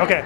Okay.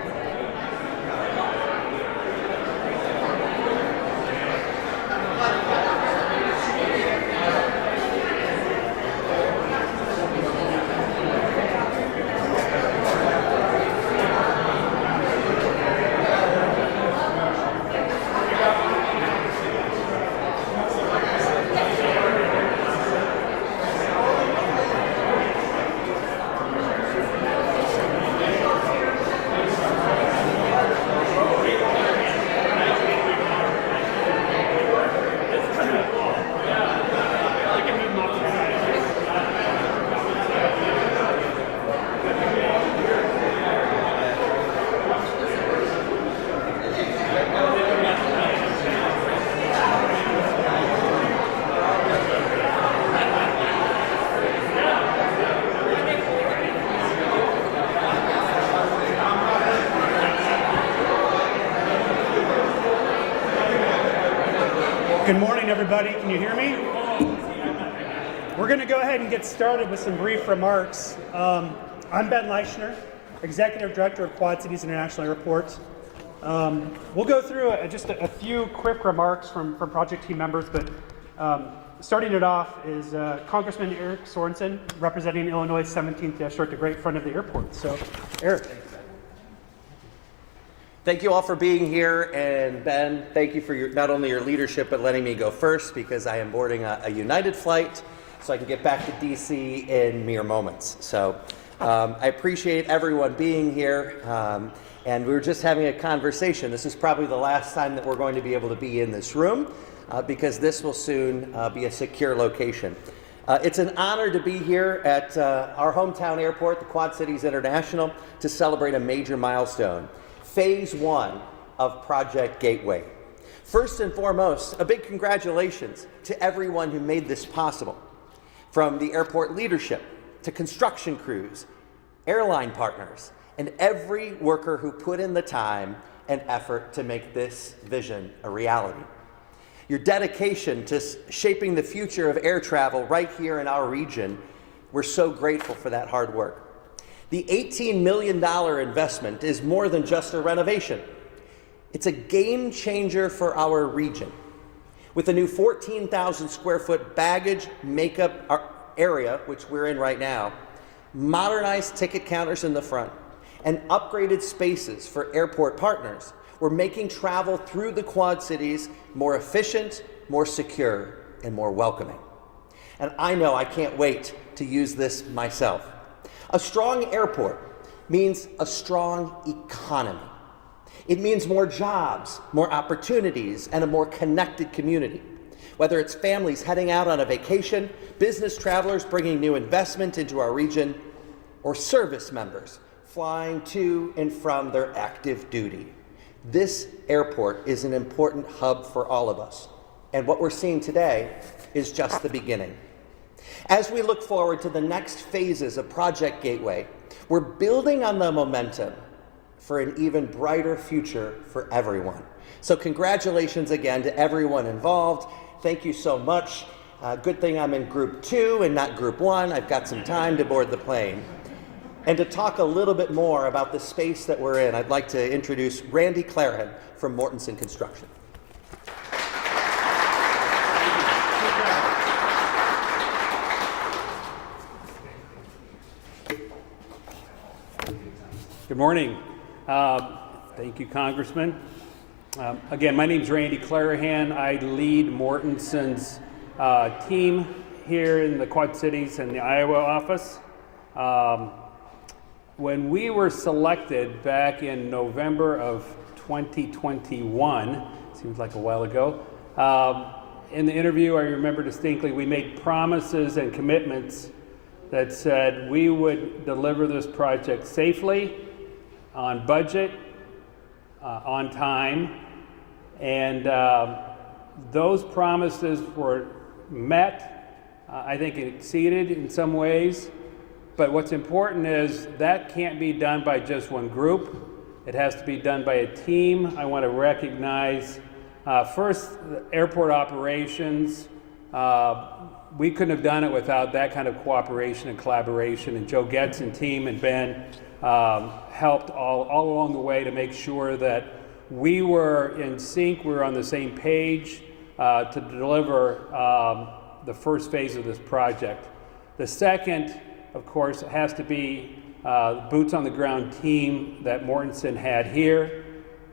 Good morning, everybody. Can you hear me? We're going to go ahead and get started with some brief remarks. I'm Ben Leischner, Executive Director of Quad Cities International Airport. We'll go through just a few quick remarks from project team members, but starting it off is Congressman Eric Sorensen, representing Illinois' 17th District, right in front of the airport. So, Eric. Thank you all for being here, and Ben, thank you for not only your leadership, but letting me go first, because I am boarding a United flight, so I can get back to DC in mere moments. So I appreciate everyone being here, and we were just having a conversation. This is probably the last time that we're going to be able to be in this room, because this will soon be a secure location. It's an honor to be here at our hometown airport, the Quad Cities International, to celebrate a major milestone. Phase 1 of Project Gateway. First and foremost, a big congratulations to everyone who made this possible, from the airport leadership to construction crews, airline partners, and every worker who put in the time and effort to make this vision a reality. Your dedication to shaping the future of air travel right here in our region, we're so grateful for that hard work. The $18 million investment is more than just a renovation. It's a game changer for our region. With a new 14,000 square foot baggage makeup area, which we're in right now, modernized ticket counters in the front, and upgraded spaces for airport partners, we're making travel through the Quad Cities more efficient, more secure, and more welcoming. And I know I can't wait to use this myself. A strong airport means a strong economy. It means more jobs, more opportunities, and a more connected community. Whether it's families heading out on a vacation, business travelers bringing new investment into our region, or service members flying to and from their active duty. This airport is an important hub for all of us. And what we're seeing today is just the beginning. As we look forward to the next phases of Project Gateway, we're building on the momentum for an even brighter future for everyone. So congratulations again to everyone involved. Thank you so much. Good thing I'm in Group 2 and not Group 1. I've got some time to board the plane. And to talk a little bit more about the space that we're in, I'd like to introduce Randy Clarahan from Mortenson Construction. Good morning. Thank you, Congressman. Again, my name is Randy Clarahan. I lead Mortenson's team here in the Quad Cities and the Iowa office. When we were selected back in November of 2021, seems like a while ago, in the interview I remember distinctly we made promises and commitments that said we would deliver this project safely, on budget, on time, and those promises were met, I think exceeded in some ways, but what's important is that can't be done by just one group. It has to be done by a team. I want to recognize first airport operations. We couldn't have done it without that kind of cooperation and collaboration, and Joe Getz and team and Ben helped all along the way to make sure that we were in sync, we were on the same page to deliver the first phase of this project. The second, of course, has to be boots on the ground team that Mortenson had here.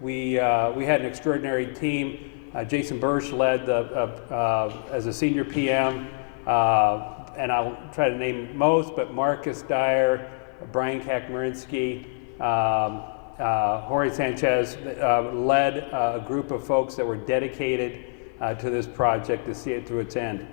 We had an extraordinary team. Jason Bursch led as a senior PM, and I'll try to name most, but Marcus Dyer, Brian Kakmarinsky, Jorge Sanchez led a group of folks that were dedicated to this project to see it through its end.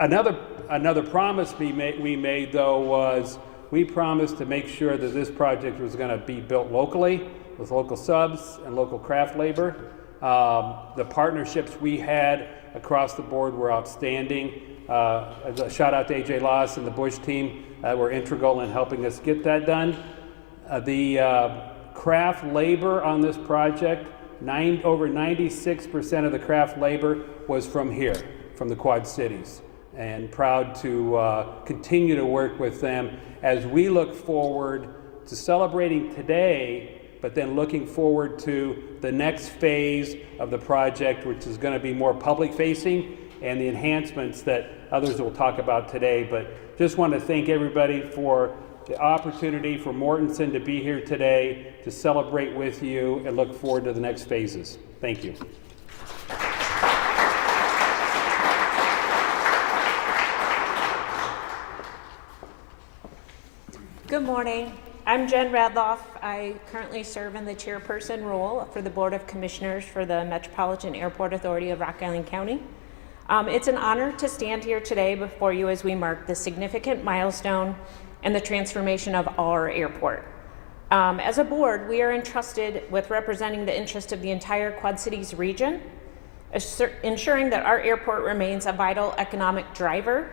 Another promise we made, though, was we promised to make sure that this project was going to be built locally with local subs and local craft labor. The partnerships we had across the board were outstanding. A shout out to AJ Loss and the Bush team were integral in helping us get that done. The craft labor on this project, over 96% of the craft labor was from here, from the Quad Cities, and proud to continue to work with them as we look forward to celebrating today, but then looking forward to the next phase of the project, which is going to be more public facing, and the enhancements that others will talk about today. But just want to thank everybody for the opportunity for Mortenson to be here today to celebrate with you and look forward to the next phases. Thank you. Good morning. I'm Jen Radloff. I currently serve in the chairperson role for the Board of Commissioners for the Metropolitan Airport Authority of Rock Island County. It's an honor to stand here today before you as we mark the significant milestone in the transformation of our airport. As a board, we are entrusted with representing the interest of the entire Quad Cities region, ensuring that our airport remains a vital economic driver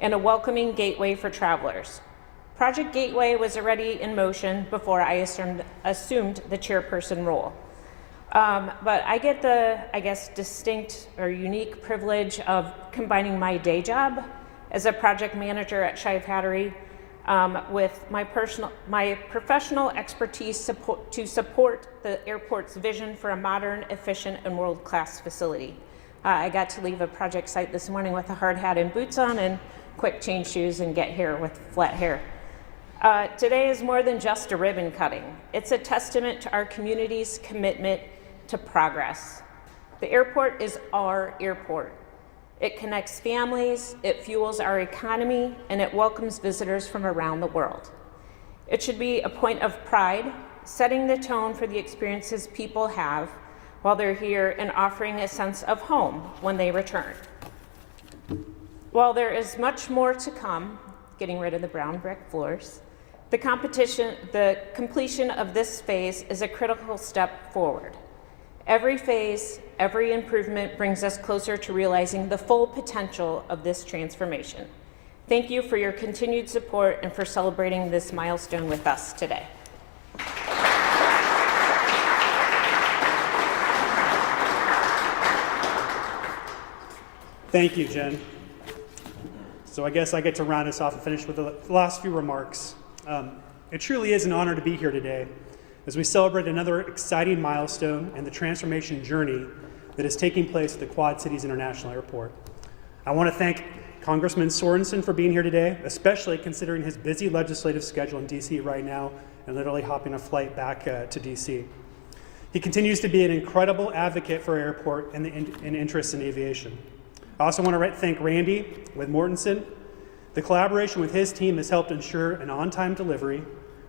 and a welcoming gateway for travelers. Project Gateway was already in motion before I assumed the chairperson role. But I get the, distinct or unique privilege of combining my day job as a project manager at Shive Hattery with my professional expertise to support the airport's vision for a modern, efficient, and world-class facility. I got to leave a project site this morning with a hard hat and boots on and quick change shoes and get here with flat hair. Today is more than just a ribbon cutting. It's a testament to our community's commitment to progress. The airport is our airport. It connects families, it fuels our economy, and it welcomes visitors from around the world. It should be a point of pride, setting the tone for the experiences people have while they're here and offering a sense of home when they return. While there is much more to come, getting rid of the brown brick floors, the completion of this phase is a critical step forward. Every phase, every improvement brings us closer to realizing the full potential of this transformation. Thank you for your continued support and for celebrating this milestone with us today. Thank you, Jen. So I guess I get to round us off and finish with the last few remarks. It truly is an honor to be here today as we celebrate another exciting milestone in the transformation journey that is taking place at the Quad Cities International Airport. I want to thank Congressman Sorensen for being here today, especially considering his busy legislative schedule in DC right now and literally hopping a flight back to DC. He continues to be an incredible advocate for our airport and interests in aviation. I also want to thank Randy with Mortenson. The collaboration with his team has helped ensure an on-time delivery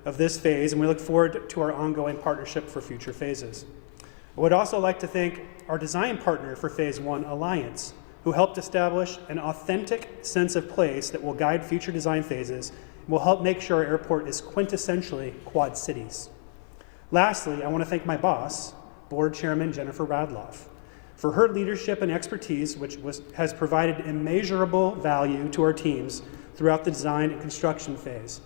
of this phase, and we look forward to our ongoing partnership for future phases. I would also like to thank our design partner for Phase 1, Alliance, who helped establish an authentic sense of place that will guide future design phases and will help make sure our airport is quintessentially Quad Cities. Lastly, I want to thank my boss, Board Chairman Jennifer Radloff, for her leadership and expertise, which has provided immeasurable value to our teams throughout the design and construction phase.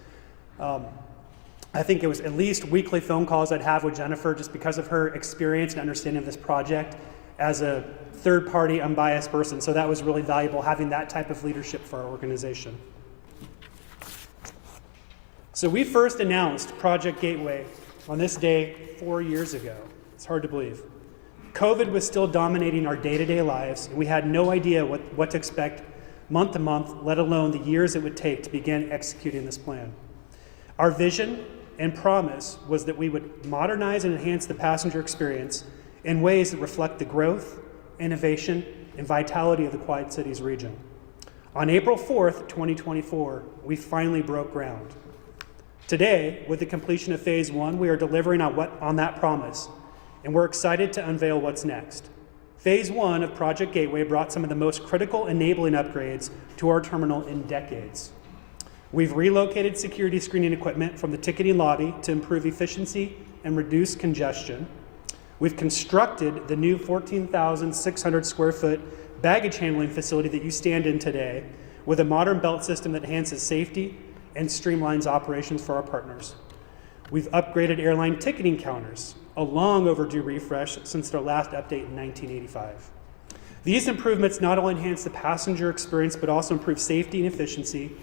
I think it was at least weekly phone calls I'd have with Jennifer just because of her experience and understanding of this project as a third-party, unbiased person. So that was really valuable, having that type of leadership for our organization. So we first announced Project Gateway on this day 4 years ago. It's hard to believe. COVID was still dominating our day-to-day lives, and we had no idea what to expect month to month, let alone the years it would take to begin executing this plan. Our vision and promise was that we would modernize and enhance the passenger experience in ways that reflect the growth, innovation, and vitality of the Quad Cities region. On April 4th, 2024, we finally broke ground. Today, with the completion of Phase 1, we are delivering on that promise, and we're excited to unveil what's next. Phase 1 of Project Gateway brought some of the most critical enabling upgrades to our terminal in decades. We've relocated security screening equipment from the ticketing lobby to improve efficiency and reduce congestion. We've constructed the new 14,600 square foot baggage handling facility that you stand in today with a modern belt system that enhances safety and streamlines operations for our partners. We've upgraded airline ticketing counters, a long overdue refresh since their last update in 1985. These improvements not only enhance the passenger experience, but also improve safety and efficiency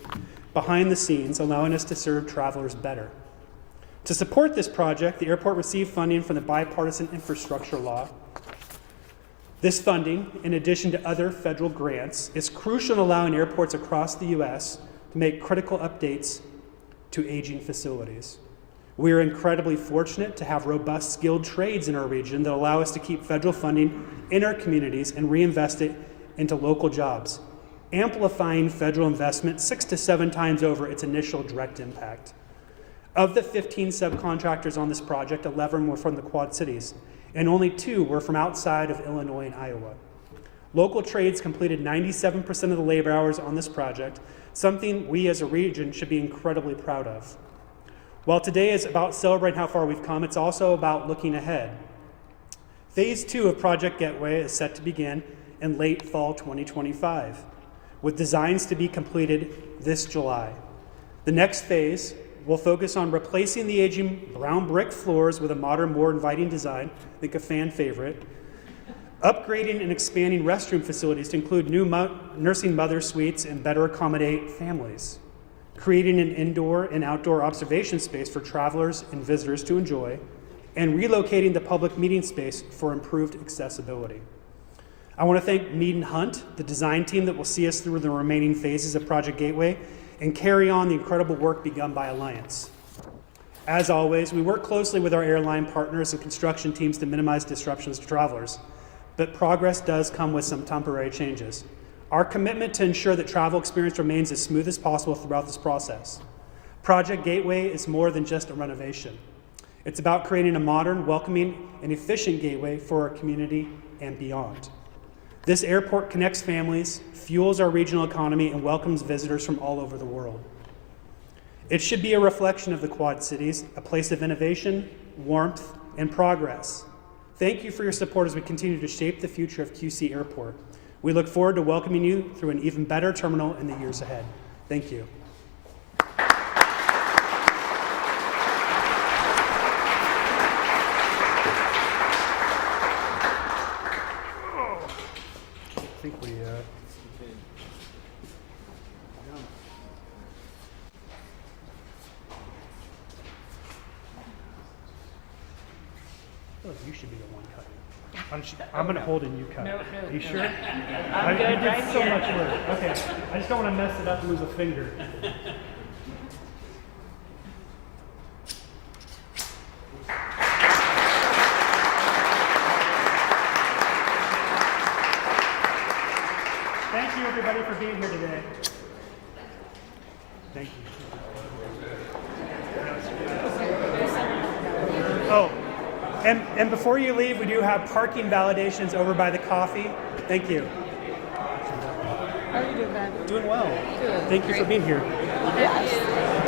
behind the scenes, allowing us to serve travelers better. To support this project, the airport received funding from the Bipartisan Infrastructure Law. This funding, in addition to other federal grants, is crucial in allowing airports across the U.S. to make critical updates to aging facilities. We are incredibly fortunate to have robust skilled trades in our region that allow us to keep federal funding in our communities and reinvest it into local jobs, amplifying federal investment 6 to 7 times over its initial direct impact. Of the 15 subcontractors on this project, 11 were from the Quad Cities, and only 2 were from outside of Illinois and Iowa. Local trades completed 97% of the labor hours on this project, something we as a region should be incredibly proud of. While today is about celebrating how far we've come, it's also about looking ahead. Phase 2 of Project Gateway is set to begin in late fall 2025, with designs to be completed this July. The next phase will focus on replacing the aging brown brick floors with a modern, more inviting design, I think a fan favorite, upgrading and expanding restroom facilities to include new nursing mother suites and better accommodate families, creating an indoor and outdoor observation space for travelers and visitors to enjoy, and relocating the public meeting space for improved accessibility. I want to thank Mead & Hunt, the design team that will see us through the remaining phases of Project Gateway and carry on the incredible work begun by Alliance. As always, we work closely with our airline partners and construction teams to minimize disruptions to travelers, but progress does come with some temporary changes. Our commitment to ensure that travel experience remains as smooth as possible throughout this process. Project Gateway is more than just a renovation. It's about creating a modern, welcoming, and efficient gateway for our community and beyond. This airport connects families, fuels our regional economy, and welcomes visitors from all over the world. It should be a reflection of the Quad Cities, a place of innovation, warmth, and progress. Thank you for your support as we continue to shape the future of QC Airport. We look forward to welcoming you through an even better terminal in the years ahead. Thank you. I think we you should be the one cutting. I'm going to hold and you cut. No. Are you sure? I'm good You did right so here. much work. Okay. I just don't want to mess it up and lose a finger. Thank you, everybody, for being here today. Thank you. Oh, and before you leave, we do have parking validations over by the coffee. Thank you. How are you doing, Ben? Doing well. Good. Thank you for being here. Yes.